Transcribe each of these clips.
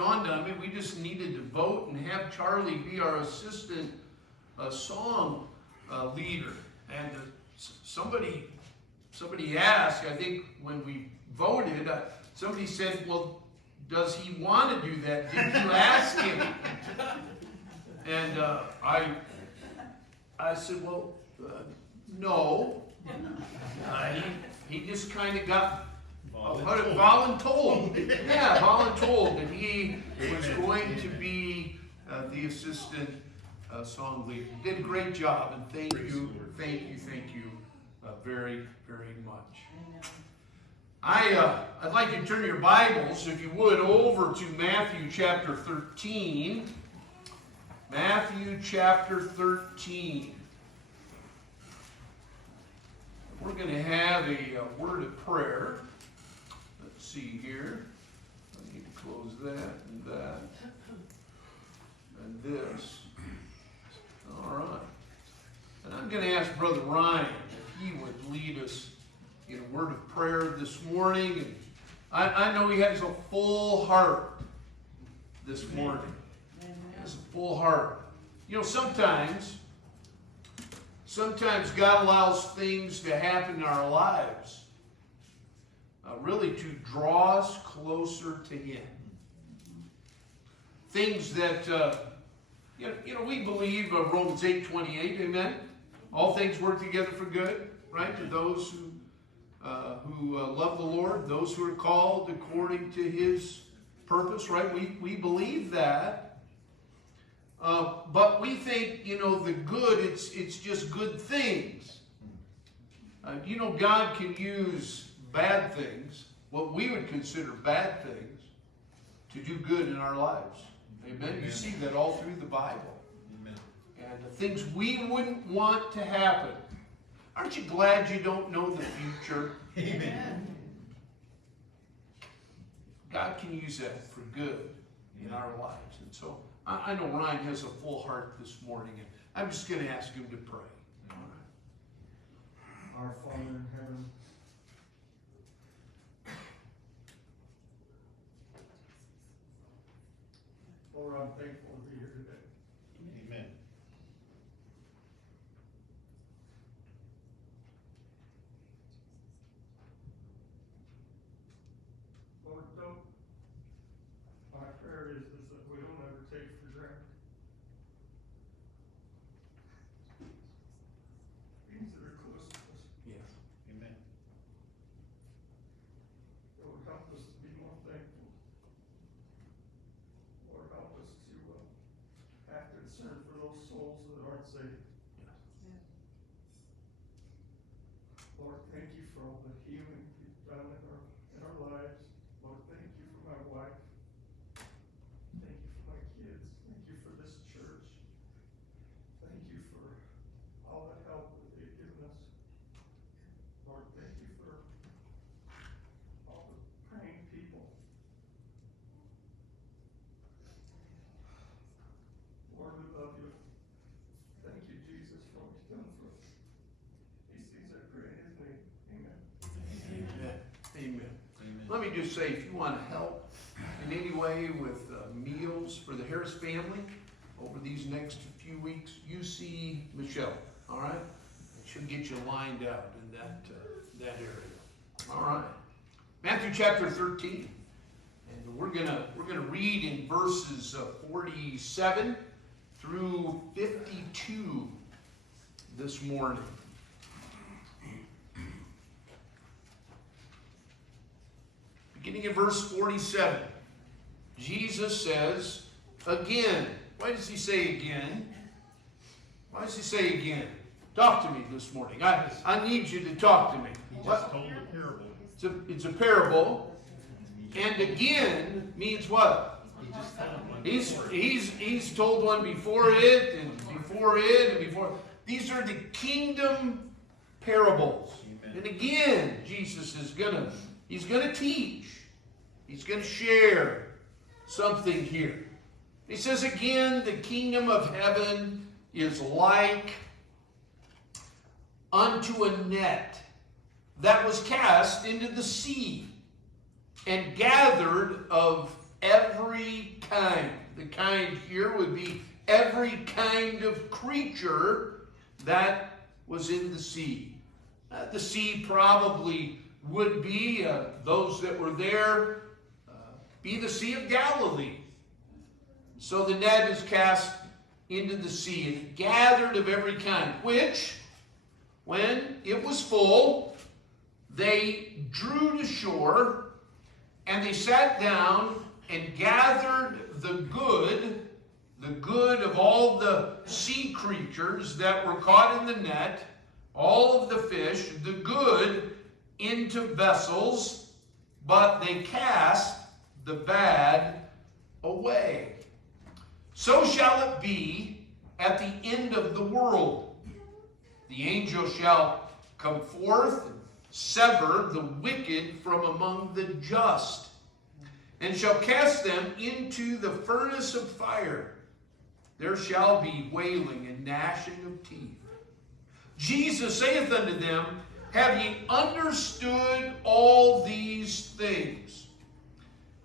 dawned on me, we just needed to vote and have Charlie be our assistant song leader. And somebody asked, I think when we voted, somebody said, well, does he want to do that? Did you ask him? And I said, well, no. He just kind of got voluntold. Yeah, voluntold that he was going to be the assistant song leader. Did a great job, and thank you very, very much. I'd like you to turn your Bibles, if you would, over to Matthew chapter 13. Matthew chapter 13. We're going to have a word of prayer. Let's see here. I need to close that and that and this. All right. And I'm going to ask Brother Ryan if he would lead us in a word of prayer this morning. And I know he has a full heart this morning. He has a full heart. You know, sometimes God allows things to happen in our lives really to draw us closer to Him. Things that, we believe Romans 8:28, amen? All things work together for good, right? To those who love the Lord, those who are called according to His purpose, right? We believe that. But we think, the good, it's just good things. God can use bad things, what we would consider bad things, to do good in our lives. Amen? Amen. You see that all through the Bible. Amen. And the things we wouldn't want to happen. Aren't you glad you don't know the future? Amen. God can use that for good in our lives. And so I know Ryan has a full heart this morning, and I'm just going to ask him to pray. All right. Our Father in heaven, Lord, I'm thankful to be here today. Amen. Lord, my prayer is that we don't ever take for granted things that are close to us. Yes. Amen. Lord, help us to be more thankful. Lord, help us to have concern for those souls that aren't saved. Lord, thank you for all the healing you've done in our lives. Lord, thank you for my wife. Thank you for my kids. Thank you for this church. Thank you for all the help that they've given us. Lord, thank you for all the praying people. Lord, we love you. Thank you, Jesus, for what you've done for us. These things I pray in His name. Amen. Amen. Amen. Amen. Let me just say, if you want to help in any way with meals for the Harris family over these next few weeks, you see Michelle, all right? She'll get you lined out in that area. All right. Matthew chapter 13. And we're gonna read in verses 47 through 52 this morning. Beginning in verse 47, Jesus says, again. Why does He say again? Why does He say again? Talk to me this morning. I need you to talk to me. He just told a parable. It's a parable. And again means what? He just told one. He's told one before it and before it and before. These are the kingdom parables. Amen. And again, Jesus is He's gonna teach. He's gonna share something here. He says again, the kingdom of heaven is like unto a net that was cast into the sea and gathered of every kind. The kind here would be every kind of creature that was in the sea. The sea probably would be, those that were there, be the Sea of Galilee. So the net is cast into the sea, and it gathered of every kind, which, when it was full, they drew to shore, and they sat down and gathered the good of all the sea creatures that were caught in the net, all of the fish, the good, into vessels, but they cast the bad away. So shall it be at the end of the world. The angel shall come forth and sever the wicked from among the just, and shall cast them into the furnace of fire. There shall be wailing and gnashing of teeth. Jesus saith unto them, Have ye understood all these things?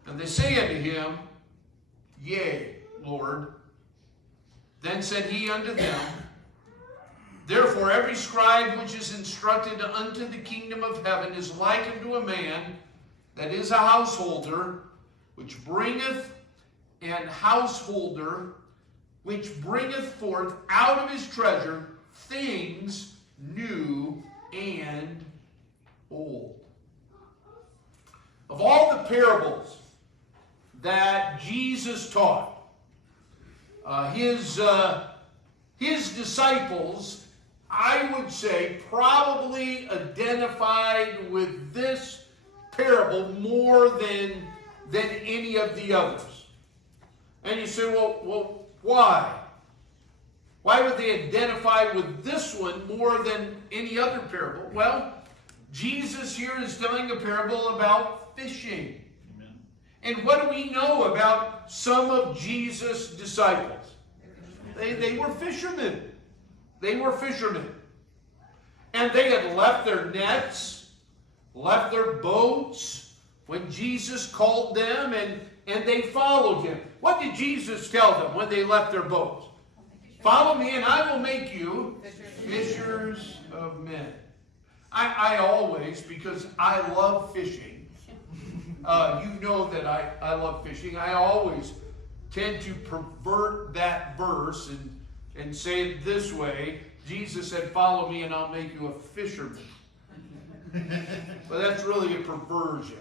And they say unto him, Yea, Lord. Then said he unto them, Therefore every scribe which is instructed unto the kingdom of heaven is like unto a man that is a householder, which bringeth forth out of his treasure things new and old. Of all the parables that Jesus taught, his disciples, I would say, probably identified with this parable more than any of the others. And you say, well, why? Why would they identify with this one more than any other parable? Well, Jesus here is telling a parable about fishing. Amen. And what do we know about some of Jesus' disciples? They were fishermen. They were fishermen. And they had left their nets, left their boats when Jesus called them, and they followed him. What did Jesus tell them when they left their boats? Follow me and I will make you fishers of men. I always, because I love fishing, you know that I love fishing, I always tend to pervert that verse and say it this way. Jesus said, follow me and I'll make you a fisherman. But that's really a perversion.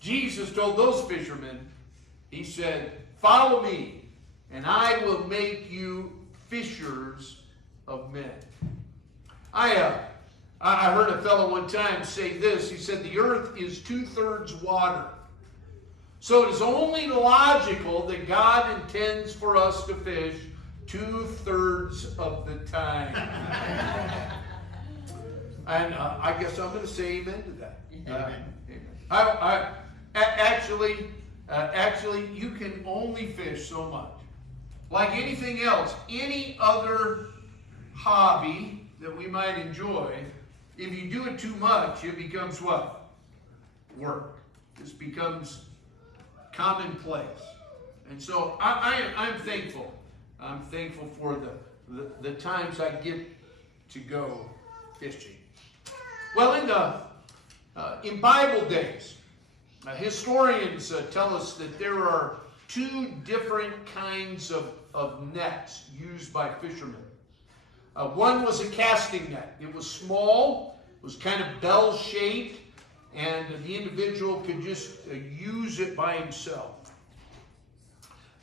Jesus told those fishermen, he said, follow me and I will make you fishers of men. I heard a fellow one time say this. He said, the earth is 2/3 water. So it is only logical that God intends for us to fish 2/3 of the time. And I guess I'm going to say amen to that. Amen. Actually, you can only fish so much. Like anything else, any other hobby that we might enjoy, if you do it too much, it becomes what? Work. This becomes commonplace. And so I'm thankful. I'm thankful for the times I get to go fishing. Well, in Bible days, historians tell us that there are two different kinds of nets used by fishermen. One was a casting net. It was small, it was kind of bell-shaped, and the individual could just use it by himself.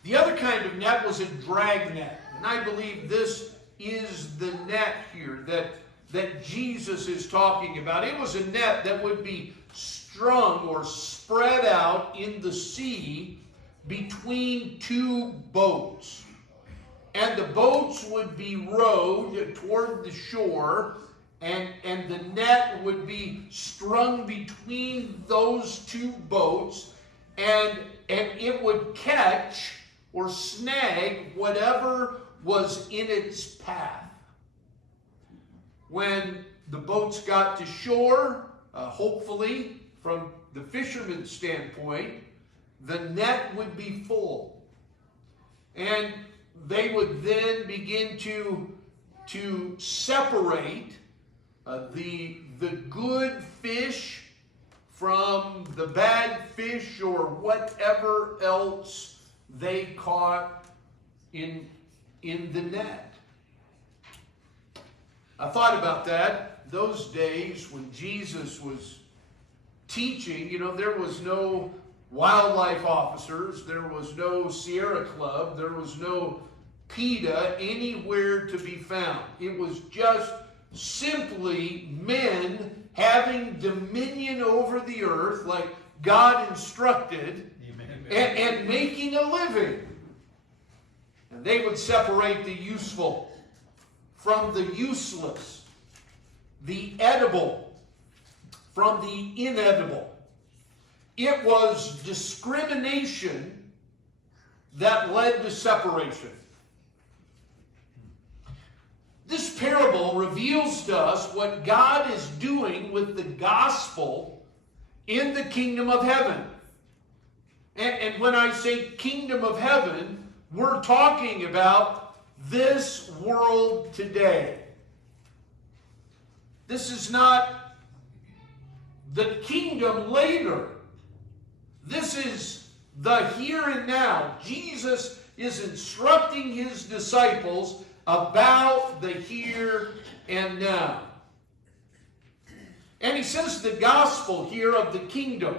The other kind of net was a drag net, and I believe this is the net here that Jesus is talking about. It was a net that would be strung or spread out in the sea between two boats. And the boats would be rowed toward the shore, and the net would be strung between those two boats, and it would catch or snag whatever was in its path. When the boats got to shore, hopefully from the fisherman's standpoint, the net would be full. And they would then begin to separate the good fish from the bad fish or whatever else they caught in the net. I thought about that. Those days when Jesus was teaching, there was no wildlife officers, there was no Sierra Club, there was no PETA anywhere to be found. It was just simply men having dominion over the earth like God instructed, and making a living. And they would separate the useful from the useless, the edible from the inedible. It was discrimination that led to separation. This parable reveals to us what God is doing with the gospel in the kingdom of heaven. And when I say kingdom of heaven, we're talking about this world today. This is not the kingdom later. This is the here and now. Jesus is instructing his disciples about the here and now. And he says the gospel here of the kingdom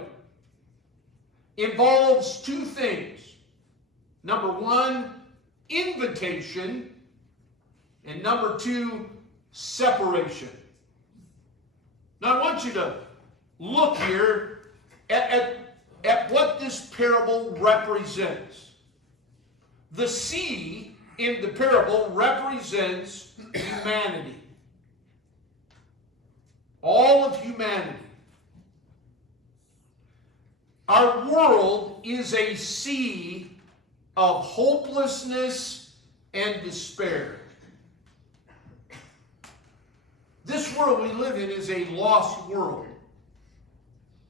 involves two things. Number one, invitation, and number two, separation. Now I want you to look here at what this parable represents. The sea in the parable represents humanity. All of humanity. Our world is a sea of hopelessness and despair. This world we live in is a lost world.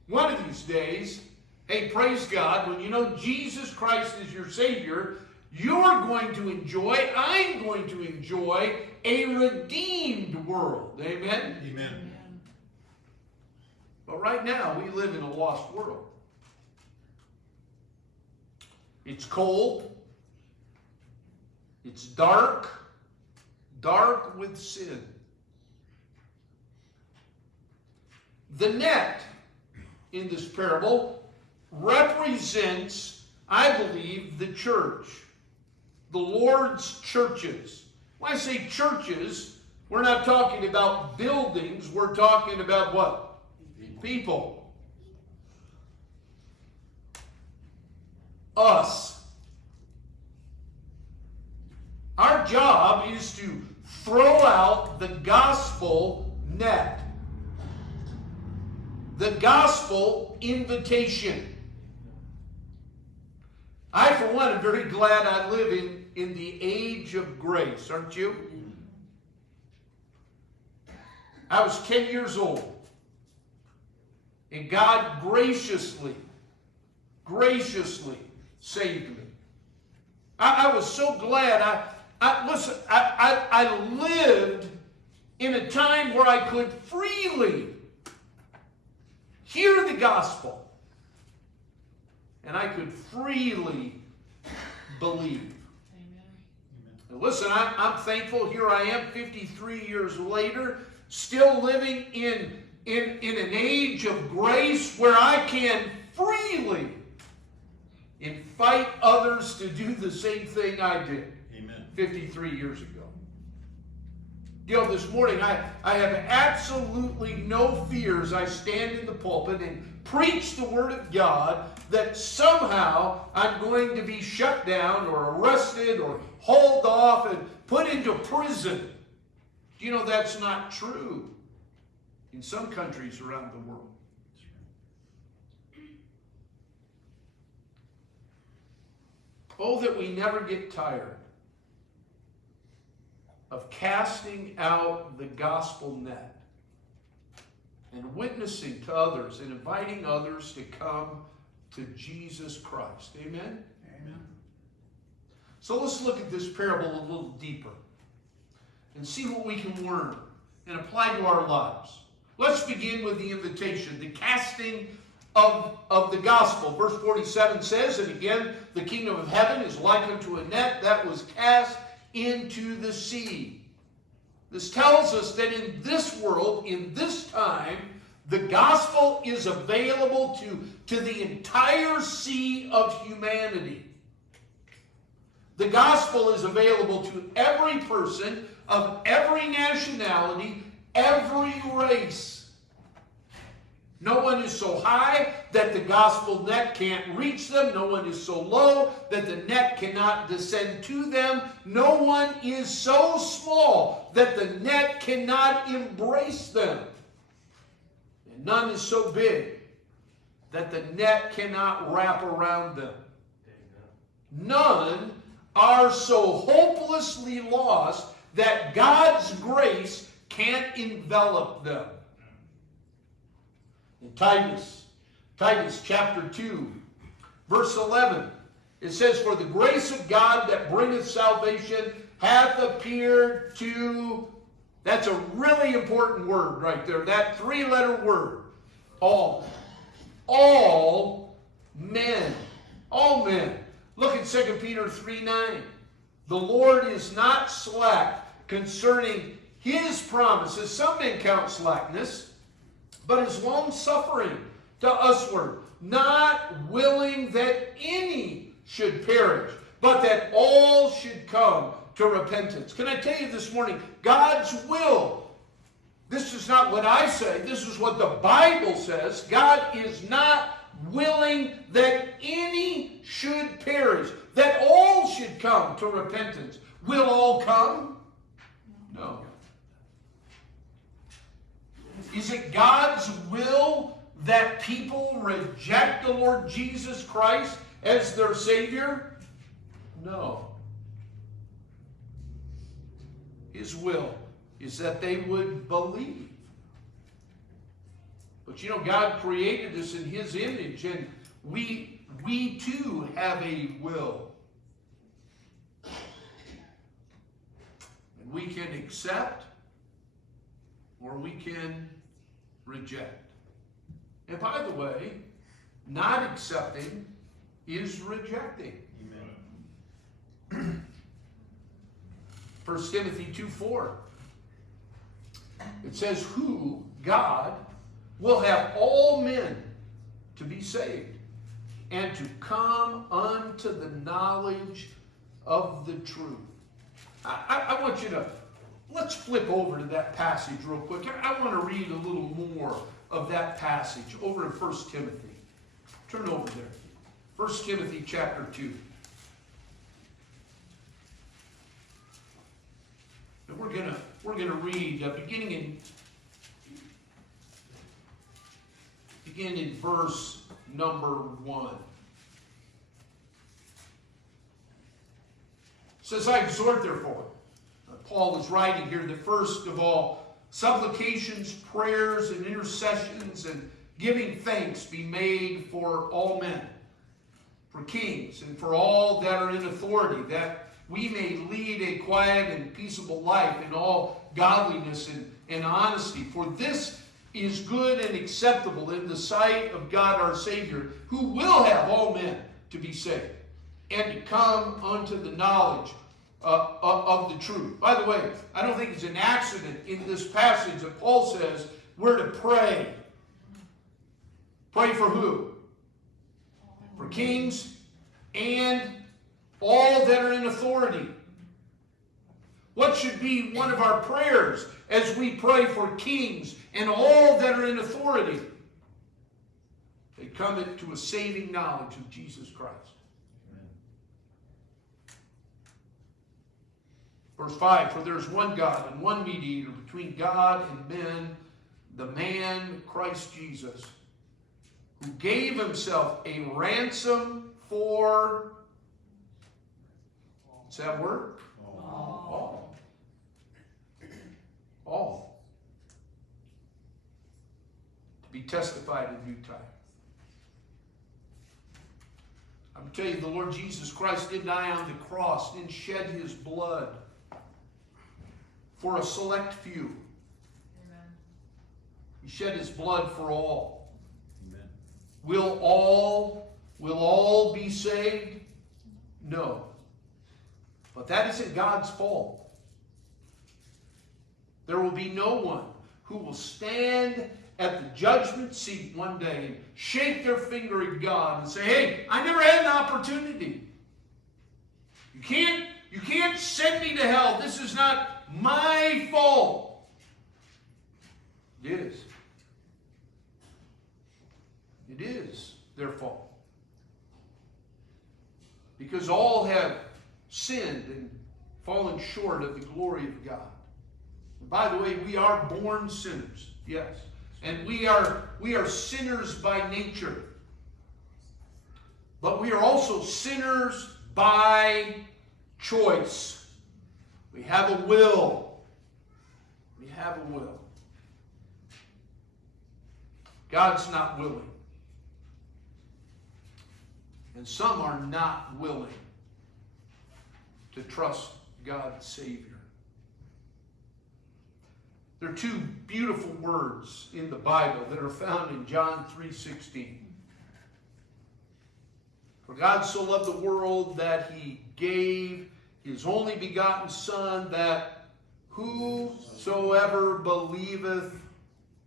One of these days, hey, praise God, when you know Jesus Christ is your Savior, you're going to enjoy, I'm going to enjoy a redeemed world. Amen? Amen. But right now, we live in a lost world. It's cold. It's dark. Dark with sin. The net in this parable represents, I believe, the church. The Lord's churches. When I say churches, we're not talking about buildings. We're talking about what? People. Us. Our job is to throw out the gospel net. The gospel invitation. I, for one, am very glad I live in the age of grace, aren't you? I was 10 years old. And God graciously saved me. I was so glad. I lived in a time where I could freely hear the gospel. And I could freely believe. Amen. Listen, I'm thankful. Here I am 53 years later, still living in an age of grace where I can freely invite others to do the same thing I did. Amen. 53 years ago. This morning I have absolutely no fears. I stand in the pulpit and preach the Word of God that somehow I'm going to be shut down or arrested or hauled off and put into prison. You know that's not true in some countries around the world. Oh, that we never get tired of casting out the gospel net and witnessing to others and inviting others to come to Jesus Christ. Amen? Amen. So let's look at this parable a little deeper and see what we can learn and apply to our lives. Let's begin with the invitation, the casting of the gospel. Verse 47 says, and again, the kingdom of heaven is like unto a net that was cast into the sea. This tells us that in this world, in this time, the gospel is available to the entire sea of humanity. The gospel is available to every person of every nationality, every race. No one is so high that the gospel net can't reach them. No one is so low that the net cannot descend to them. No one is so small that the net cannot embrace them. And none is so big that the net cannot wrap around them. None are so hopelessly lost that God's grace can't envelop them. In Titus chapter 2, verse 11, it says, for the grace of God that bringeth salvation hath appeared to, that's a really important word right there, that three-letter word, all. All men. All men. Look at 2 Peter 3:9. The Lord is not slack concerning his promises. Some men count slackness, but is long-suffering to usward, not willing that any should perish, but that all should come to repentance. Can I tell you this morning, God's will, this is not what I say, this is what the Bible says. God is not willing that any should perish, that all should come to repentance. Will all come? No. Is it God's will that people reject the Lord Jesus Christ as their Savior? No. His will is that they would believe. But you know, God created us in His image, and we too have a will. And we can accept or we can reject. And by the way, not accepting is rejecting. Amen. 1 Timothy 2:4. It says, who, God, will have all men to be saved and to come unto the knowledge of the truth. I want you to, let's flip over to that passage real quick. I want to read a little more of that passage over in 1 Timothy. Turn over there. 1 Timothy chapter 2. And we're gonna read begin in verse number 1. It says, I exhort therefore, Paul is writing here, that first of all, supplications, prayers, and intercessions, and giving thanks be made for all men, for kings, and for all that are in authority, that we may lead a quiet and peaceable life in all godliness and honesty. For this is good and acceptable in the sight of God our Savior, who will have all men to be saved, and to come unto the knowledge of the truth. By the way, I don't think it's an accident in this passage that Paul says we're to pray. Pray for who? For kings and all that are in authority. What should be one of our prayers as we pray for kings and all that are in authority? They come to a saving knowledge of Jesus Christ. Amen. Verse 5, for there is one God and one mediator between God and men, the man Christ Jesus, who gave himself a ransom for, what's that word? All. All. To be testified in due time. I'm going to tell you, the Lord Jesus Christ did die on the cross, didn't shed his blood for a select few. Amen. He shed his blood for all. Amen. Will all be saved? No. But that isn't God's fault. There will be no one who will stand at the judgment seat one day and shake their finger at God and say, hey, I never had an opportunity. You can't send me to hell. This is not my fault. It is. It is their fault. Because all have sinned and fallen short of the glory of God. And by the way, we are born sinners. Yes. And we are sinners by nature. But we are also sinners by choice. We have a will. We have a will. God's not willing. And some are not willing to trust God's Savior. There are two beautiful words in the Bible that are found in John 3:16. For God so loved the world that he gave his only begotten Son, that whosoever believeth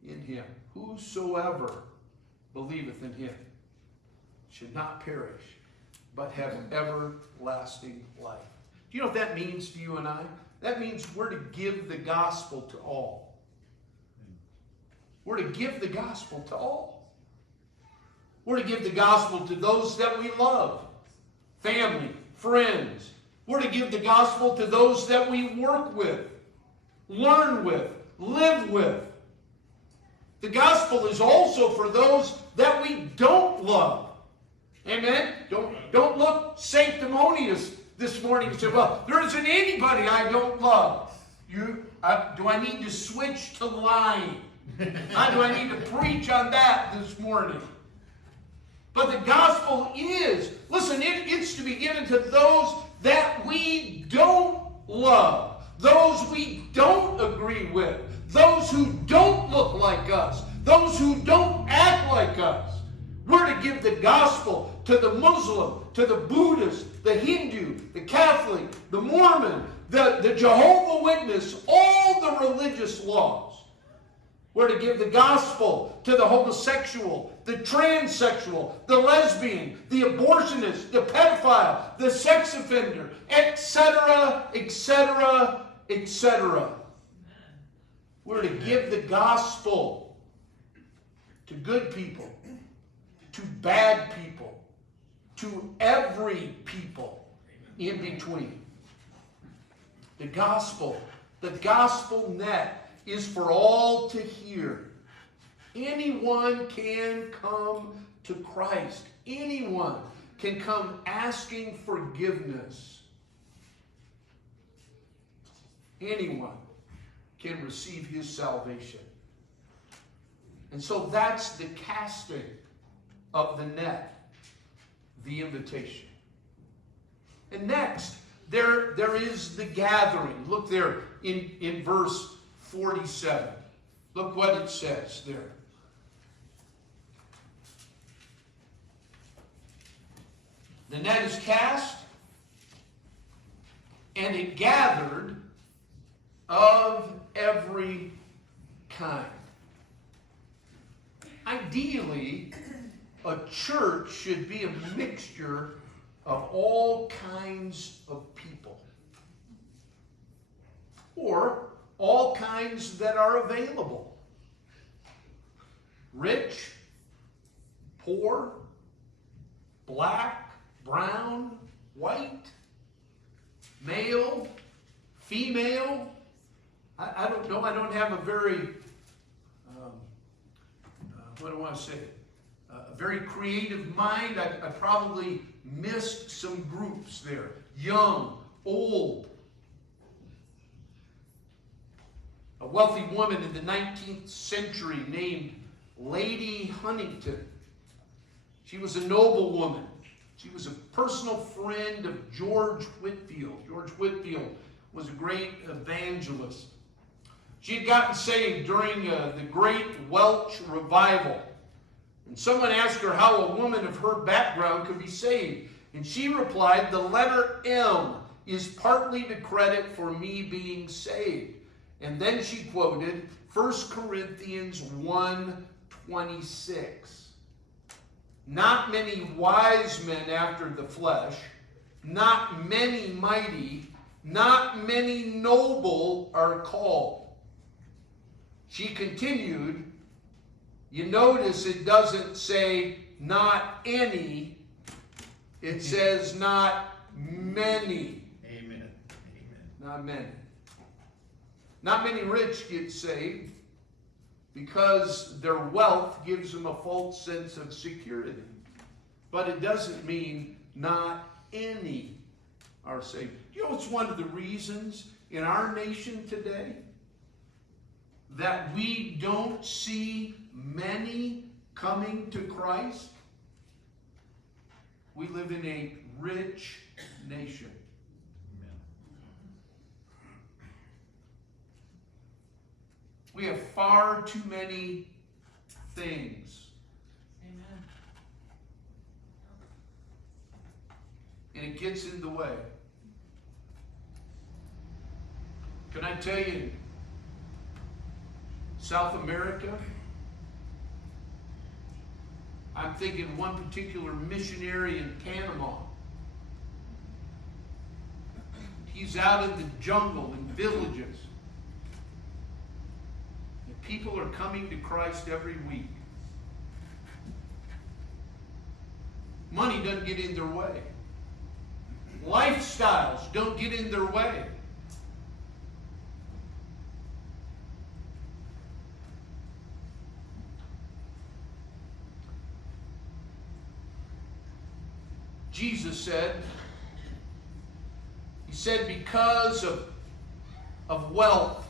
in him, whosoever believeth in him, should not perish, but have everlasting life. Do you know what that means to you and I? That means we're to give the gospel to all. We're to give the gospel to all. We're to give the gospel to those that we love. Family, friends. We're to give the gospel to those that we work with, learn with, live with. The gospel is also for those that we don't love. Amen? Don't look sanctimonious this morning and say, well, there isn't anybody I don't love. Do I need to switch to lying? Do I need to preach on that this morning? But the gospel is, listen, it's to be given to those that we don't love, those we don't agree with, those who don't look like us, those who don't act like us. We're to give the gospel to the Muslim, to the Buddhist, the Hindu, the Catholic, the Mormon, the Jehovah's Witness, all the religious laws. We're to give the gospel to the homosexual, the transsexual, the lesbian, the abortionist, the pedophile, the sex offender, etc., etc., etc. We're to give the gospel to good people, to bad people, to every people in between. The gospel net is for all to hear. Anyone can come to Christ. Anyone can come asking forgiveness. Anyone can receive his salvation. And so that's the casting of the net, the invitation. And next, there is the gathering. Look there in verse 47. Look what it says there. The net is cast, and it gathered of every kind. Ideally, a church should be a mixture of all kinds of people, or all kinds that are available. Rich, poor, black, brown, white, male, female. I don't know. I don't have a very, what do I want to say? A very creative mind. I probably missed some groups there. Young, old. A wealthy woman in the 19th century named Lady Huntington. She was a noblewoman. She was a personal friend of George Whitefield. George Whitefield was a great evangelist. She had gotten saved during the Great Welsh Revival. And someone asked her how a woman of her background could be saved. And she replied, "The letter M is partly to credit for me being saved." And then she quoted 1 Corinthians 1:26. Not many wise men after the flesh, not many mighty, not many noble are called. She continued, you notice it doesn't say not any, it says not many. Amen. Amen. Not many. Not many rich get saved because their wealth gives them a false sense of security. But it doesn't mean not any are saved. You know what's one of the reasons in our nation today that we don't see many coming to Christ? We live in a rich nation. Amen. We have far too many things. Amen. And it gets in the way. Can I tell you, South America, I'm thinking one particular missionary in Panama. He's out in the jungle, in villages. And people are coming to Christ every week. Money doesn't get in their way. Lifestyles don't get in their way. Jesus said, he said, because of wealth,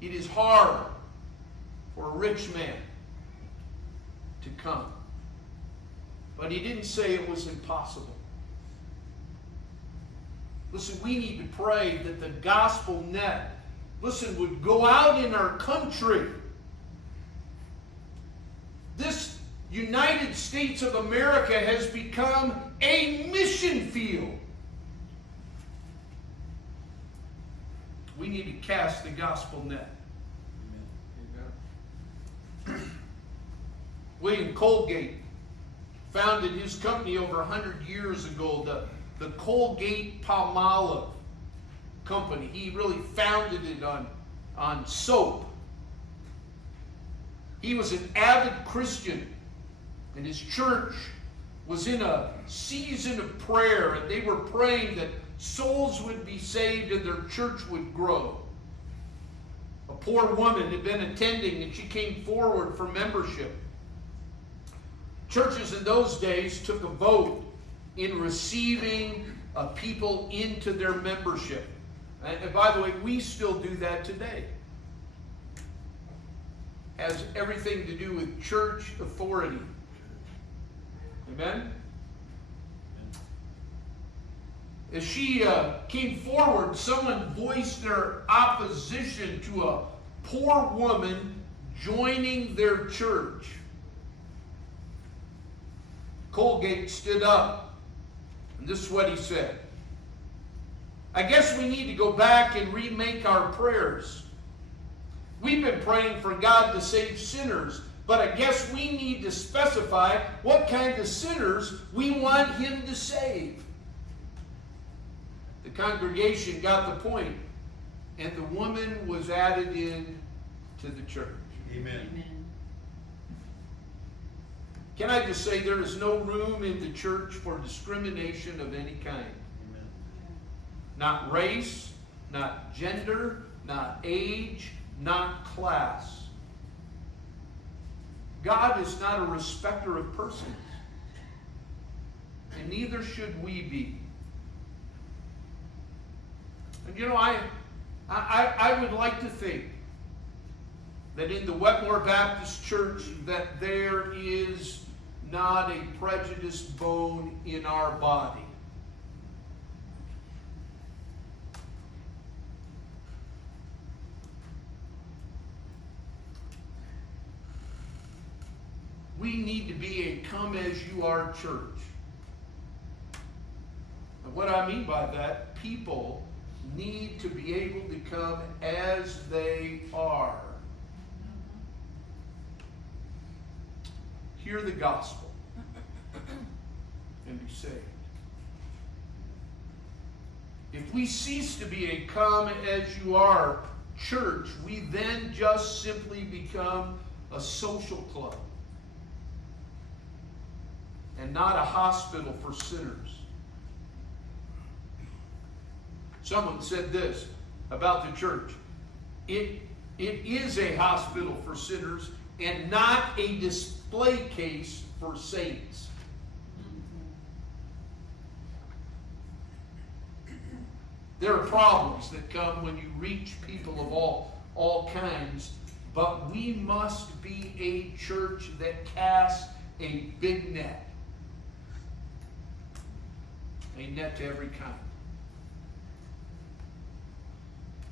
it is hard for a rich man to come. But he didn't say it was impossible. Listen, we need to pray that the gospel net, would go out in our country. This United States of America has become a mission field. We need to cast the gospel net. Amen. William Colgate founded his company over 100 years ago, the Colgate-Palmolive company. He really founded it on soap. He was an avid Christian, and his church was in a season of prayer, and they were praying that souls would be saved and their church would grow. A poor woman had been attending, and she came forward for membership. Churches in those days took a vote in receiving people into their membership. And by the way, we still do that today. Has everything to do with church authority. Amen? As she came forward, someone voiced their opposition to a poor woman joining their church. Colgate stood up, and this is what he said. I guess we need to go back and remake our prayers. We've been praying for God to save sinners, but I guess we need to specify what kind of sinners we want Him to save. The congregation got the point, and the woman was added in to the church. Amen. Amen. Can I just say there is no room in the church for discrimination of any kind. Amen. Not race, not gender, not age, not class. God is not a respecter of persons, and neither should we be. And you know, I would like to think that in the Wetmore Baptist Church that there is not a prejudiced bone in our body. We need to be a come-as-you-are church. And what I mean by that, people need to be able to come as they are. Hear the gospel and be saved. If we cease to be a come-as-you-are church, we then just simply become a social club and not a hospital for sinners. Someone said this about the church. It is a hospital for sinners and not a display case for saints. There are problems that come when you reach people of all kinds, but we must be a church that casts a big net. A net to every kind.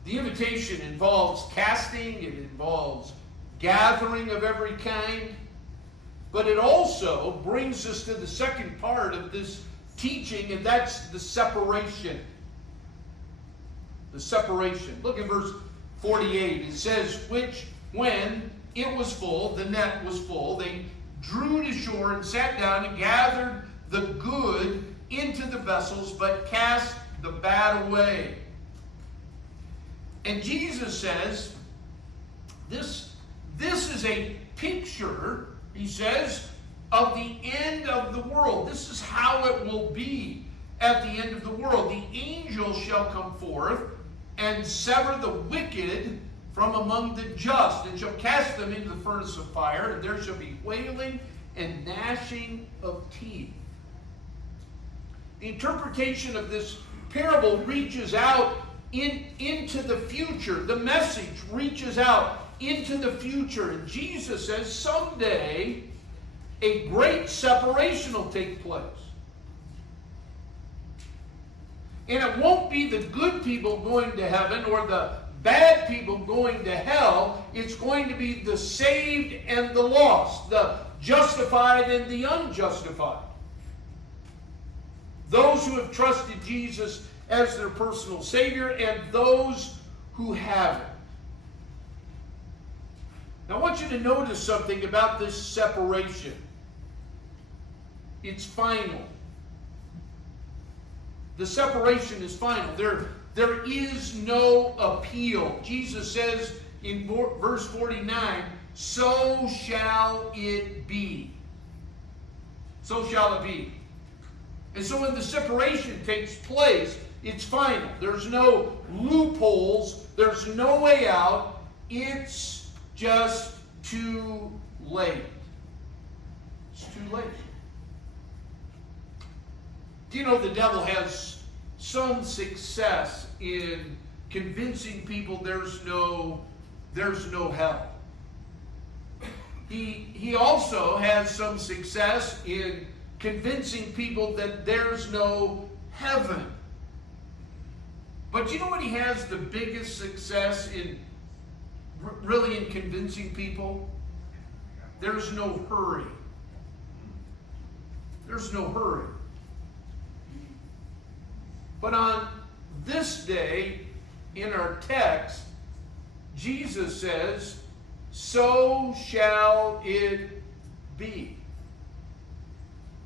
The invitation involves casting, it involves gathering of every kind, but it also brings us to the second part of this teaching, and that's the separation. The separation. Look at verse 48. It says, which when it was full, the net was full, they drew to shore and sat down and gathered the good into the vessels, but cast the bad away. And Jesus says, this is a picture, he says, of the end of the world. This is how it will be at the end of the world. The angel shall come forth and sever the wicked from among the just, and shall cast them into the furnace of fire, and there shall be wailing and gnashing of teeth. The interpretation of this parable reaches out into the future. The message reaches out into the future. And Jesus says someday a great separation will take place. And it won't be the good people going to heaven or the bad people going to hell. It's going to be the saved and the lost, the justified and the unjustified. Those who have trusted Jesus as their personal Savior and those who haven't. Now I want you to notice something about this separation. It's final. The separation is final. There is no appeal. Jesus says in verse 49, so shall it be. So shall it be. And so when the separation takes place, it's final. There's no loopholes. There's no way out. It's just too late. It's too late. Do you know the devil has some success in convincing people there's no hell? He also has some success in convincing people that there's no heaven. But you know what he has the biggest success in, really in convincing people? There's no hurry. There's no hurry. But on this day, in our text, Jesus says, so shall it be.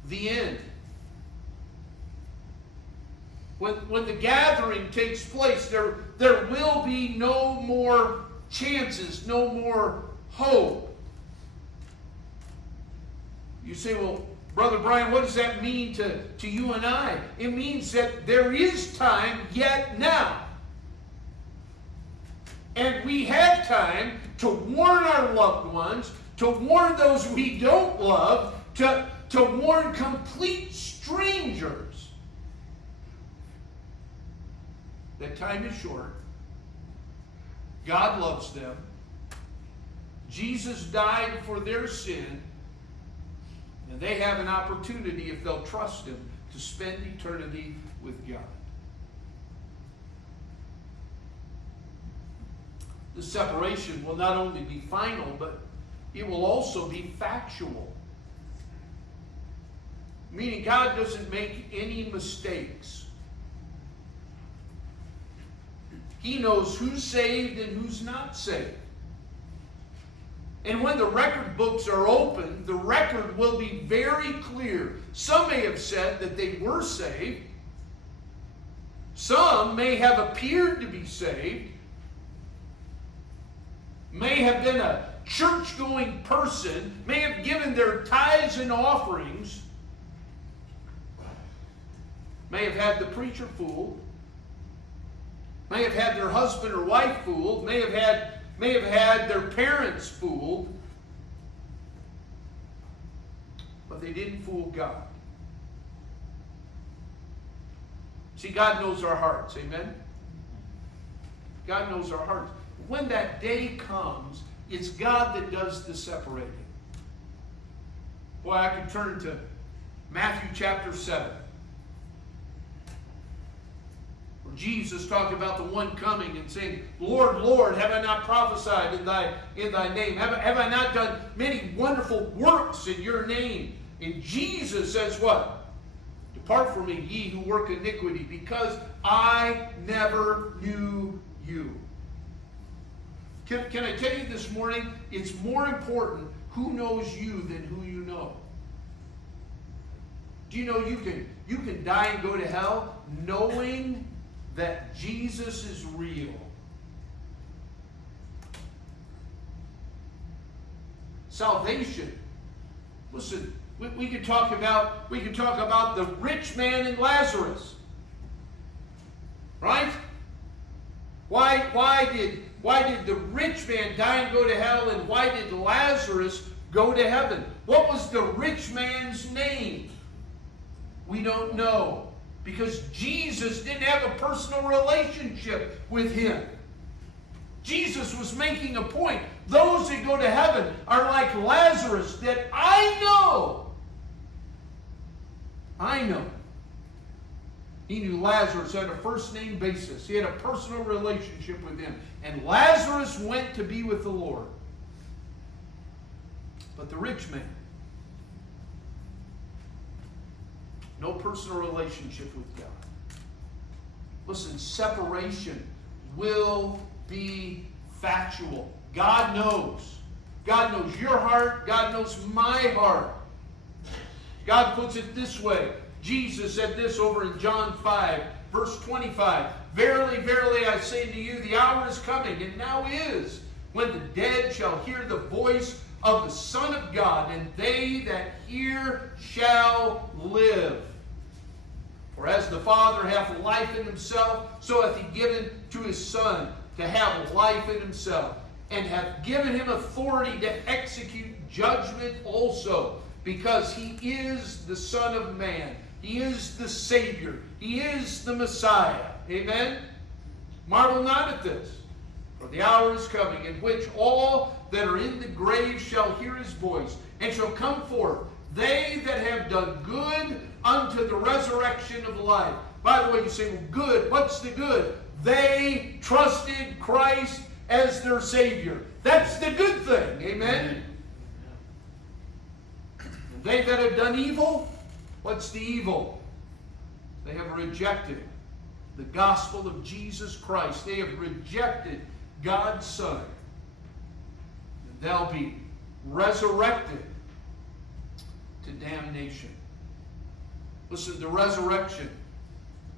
The end. When the gathering takes place, there will be no more chances, no more hope. You say, well, Brother Brian, what does that mean to you and I? It means that there is time yet now. And we have time to warn our loved ones, to warn those we don't love, to warn complete strangers that time is short. God loves them. Jesus died for their sin, and they have an opportunity, if they'll trust Him, to spend eternity with God. The separation will not only be final, but it will also be factual. Meaning God doesn't make any mistakes. He knows who's saved and who's not saved. And when the record books are opened, the record will be very clear. Some may have said that they were saved. Some may have appeared to be saved. May have been a church-going person. May have given their tithes and offerings. May have had the preacher fooled. May have had their husband or wife fooled. May have had their parents fooled. But they didn't fool God. See, God knows our hearts. Amen? God knows our hearts. When that day comes, it's God that does the separating. Boy, I can turn to Matthew chapter 7. Where Jesus talked about the one coming and saying, Lord, Lord, have I not prophesied in thy name? Have I not done many wonderful works in your name? And Jesus says what? Depart from me, ye who work iniquity, because I never knew you. Can I tell you this morning, it's more important who knows you than who you know. Do you know you can die and go to hell knowing that Jesus is real? Salvation. Listen, we can talk about the rich man and Lazarus. Right? Why did the rich man die and go to hell, and why did Lazarus go to heaven? What was the rich man's name? We don't know. Because Jesus didn't have a personal relationship with him. Jesus was making a point. Those that go to heaven are like Lazarus that I know. I know. He knew Lazarus on a first-name basis. He had a personal relationship with him. And Lazarus went to be with the Lord. But the rich man, no personal relationship with God. Listen, separation will be factual. God knows. God knows your heart. God knows my heart. God puts it this way. Jesus said this over in John 5, verse 25. Verily, verily, I say to you, the hour is coming, and now is, when the dead shall hear the voice of the Son of God, and they that hear shall live. For as the Father hath life in himself, so hath he given to his Son to have life in himself, and hath given him authority to execute judgment also, because he is the Son of Man. He is the Savior. He is the Messiah. Amen? Marvel not at this, for the hour is coming in which all that are in the grave shall hear his voice, and shall come forth, they that have done good unto the resurrection of life. By the way, you say, well, good. What's the good? They trusted Christ as their Savior. That's the good thing. Amen? And they that have done evil, what's the evil? They have rejected the gospel of Jesus Christ. They have rejected God's Son. And they'll be resurrected to damnation. Listen, the resurrection,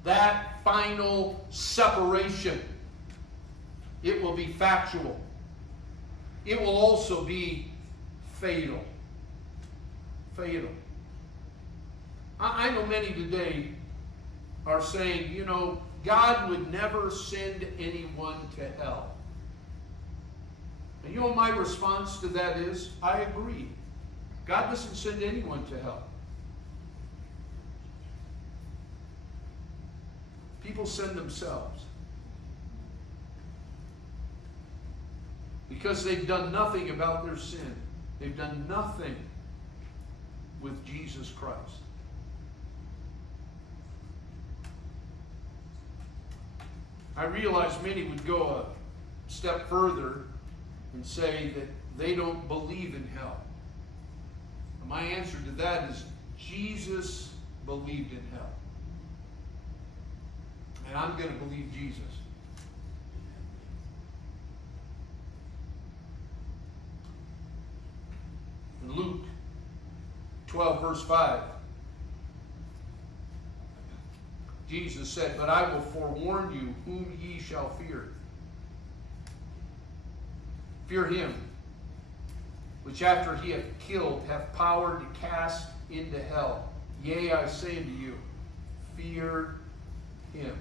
that final separation, it will be factual. It will also be fatal. Fatal. I know many today are saying, you know, God would never send anyone to hell. And you know my response to that is, I agree. God doesn't send anyone to hell. People send themselves. Because they've done nothing about their sin. They've done nothing with Jesus Christ. I realize many would go a step further and say that they don't believe in hell. My answer to that is Jesus believed in hell. And I'm going to believe Jesus. In Luke 12, verse 5, Jesus said, "But I will forewarn you whom ye shall fear. Fear him, which after he hath killed hath power to cast into hell. Yea, I say unto you, fear him."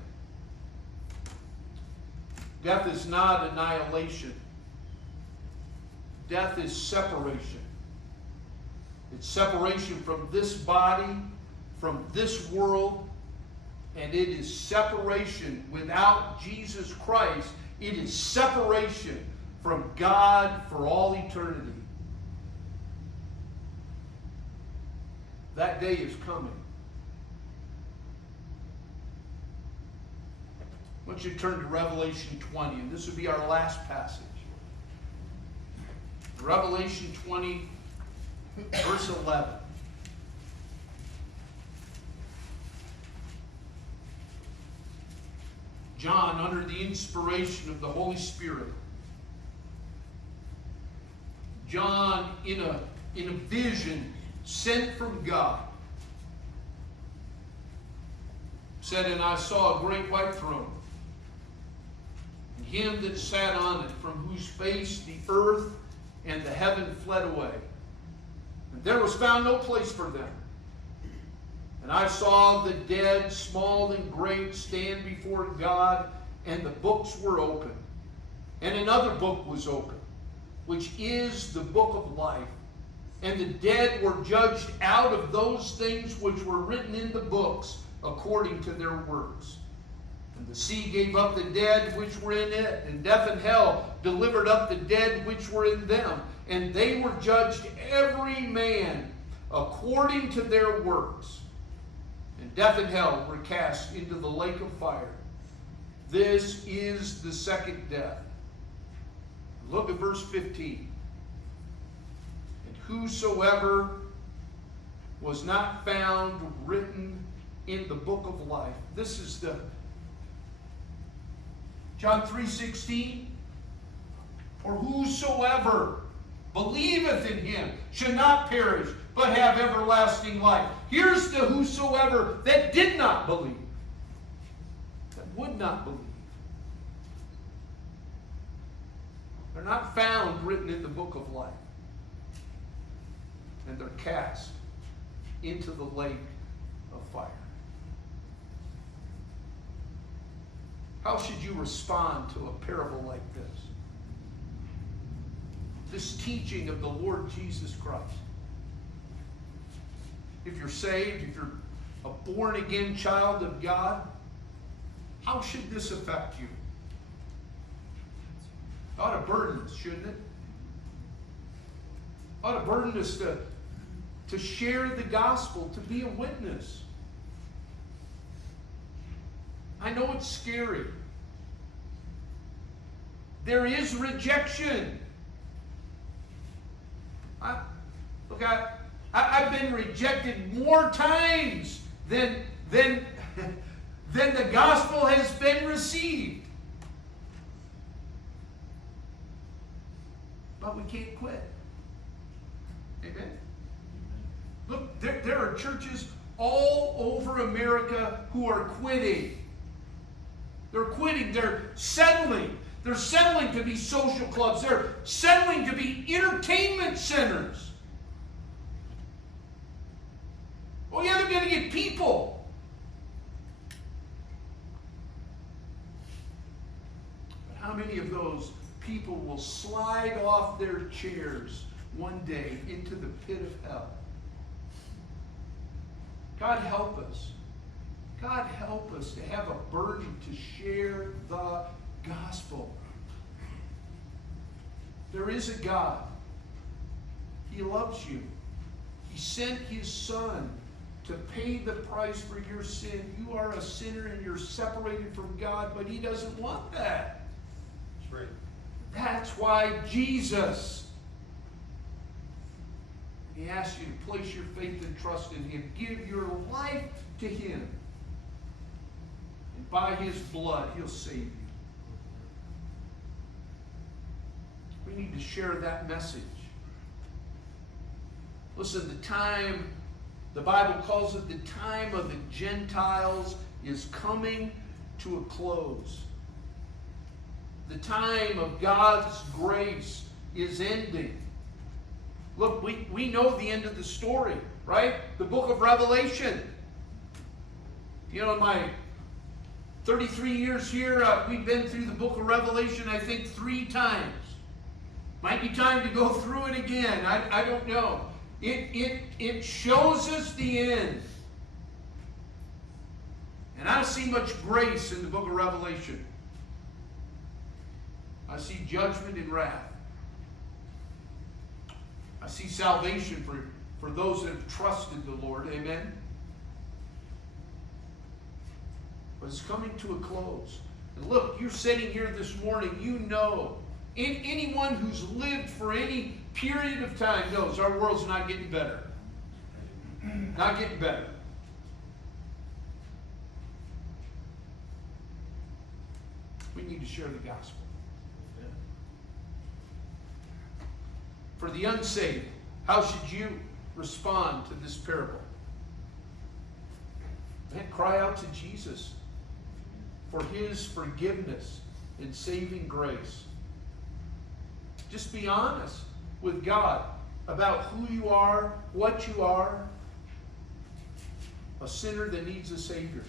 Death is not annihilation. Death is separation. It's separation from this body, from this world, and it is separation without Jesus Christ. It is separation from God for all eternity. That day is coming. I want you to turn to Revelation 20, and this will be our last passage. Revelation 20, verse 11. John, under the inspiration of the Holy Spirit, John, in a vision sent from God, said, "And I saw a great white throne, and him that sat on it, from whose face the earth and the heaven fled away. And there was found no place for them. And I saw the dead, small and great, stand before God, and the books were open. And another book was open, which is the book of life. And the dead were judged out of those things which were written in the books, according to their works. And the sea gave up the dead which were in it, and death and hell delivered up the dead which were in them. And they were judged every man according to their works. And death and hell were cast into the lake of fire. This is the second death." Look at verse 15. "And whosoever was not found written in the book of life." This is the John 3:16. "For whosoever believeth in him should not perish, but have everlasting life." Here's the whosoever that did not believe, that would not believe. They're not found written in the book of life. And they're cast into the lake of fire. How should you respond to a parable like this? This teaching of the Lord Jesus Christ. If you're saved, if you're a born-again child of God, how should this affect you? It ought to burden us, shouldn't it? It ought to burden us to share the gospel, to be a witness. I know it's scary. There is rejection. I've been rejected more times than the gospel has been received. But we can't quit. Amen? Look, there are churches all over America who are quitting. They're quitting. They're settling. They're settling to be social clubs. They're settling to be entertainment centers. Oh yeah, they're going to get people. But how many of those people will slide off their chairs one day into the pit of hell? God help us. God help us to have a burden to share the gospel. There is a God. He loves you. He sent His Son to pay the price for your sin. You are a sinner and you're separated from God, but He doesn't want that. That's right. That's why Jesus, He asks you to place your faith and trust in Him. Give your life to Him. And by His blood, He'll save you. We need to share that message. Listen, the Bible calls it the time of the Gentiles is coming to a close. The time of God's grace is ending. Look, we know the end of the story, right? The book of Revelation. You know, in my 33 years here, we've been through the book of Revelation, I think, 3 times. Might be time to go through it again. I don't know. It shows us the end. And I don't see much grace in the book of Revelation. I see judgment and wrath. I see salvation for those that have trusted the Lord. Amen? But it's coming to a close. And look, you're sitting here this morning, you know. Anyone who's lived for any period of time knows our world's not getting better. Not getting better. We need to share the gospel. For the unsaved, how should you respond to this parable? Man, cry out to Jesus for His forgiveness and saving grace. Just be honest with God about who you are, what you are. A sinner that needs a Savior.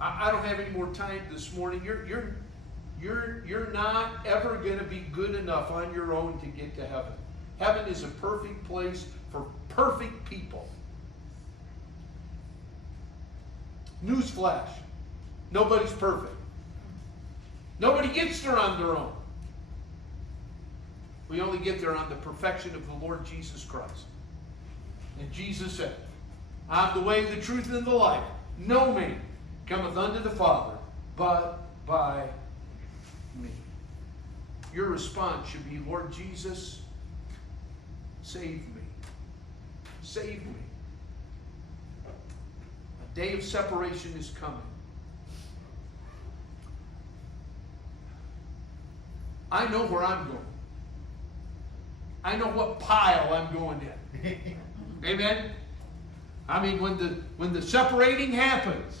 I don't have any more time this morning. You're not ever going to be good enough on your own to get to heaven. Heaven is a perfect place for perfect people. Newsflash. Nobody's perfect. Nobody gets there on their own. We only get there on the perfection of the Lord Jesus Christ. And Jesus said, I am the way, the truth, and the life. No man cometh unto the Father but by me. Your response should be, Lord Jesus, save me. Save me. A day of separation is coming. I know where I'm going. I know what pile I'm going in. Amen? I mean, when the separating happens,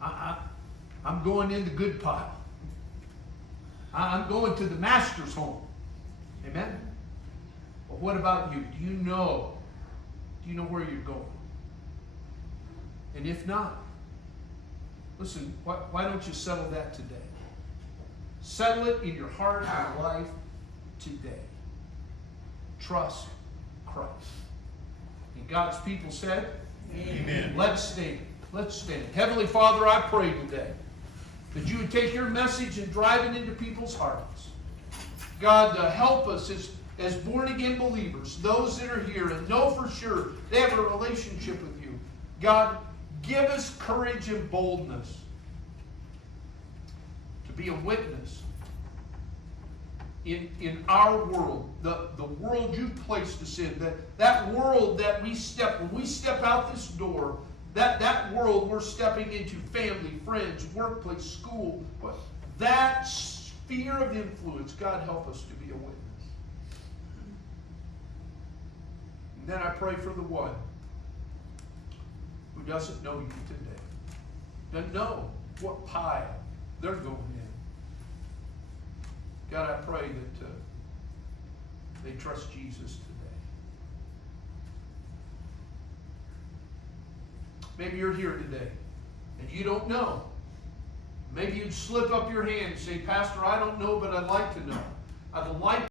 I'm going in the good pile. I'm going to the master's home. Amen? But what about you? Do you know where you're going? And if not, listen, why don't you settle that today? Settle it in your heart and life today. Trust Christ. And God's people said, Amen. Let's stand. Let's stand. Heavenly Father, I pray today that you would take your message and drive it into people's hearts. God, help us as born-again believers, those that are here and know for sure they have a relationship with you. God, give us courage and boldness to be a witness in our world, the world you've placed us in, that world that when we step out this door, that world we're stepping into, family, friends, workplace, school, but that sphere of influence, God help us to be a witness. And then I pray for the one who doesn't know you today, doesn't know what pile they're going in. God, I pray that they trust Jesus today. Maybe you're here today and you don't know. Maybe you'd slip up your hand and say, Pastor, I don't know, but I'd like to know. I'd like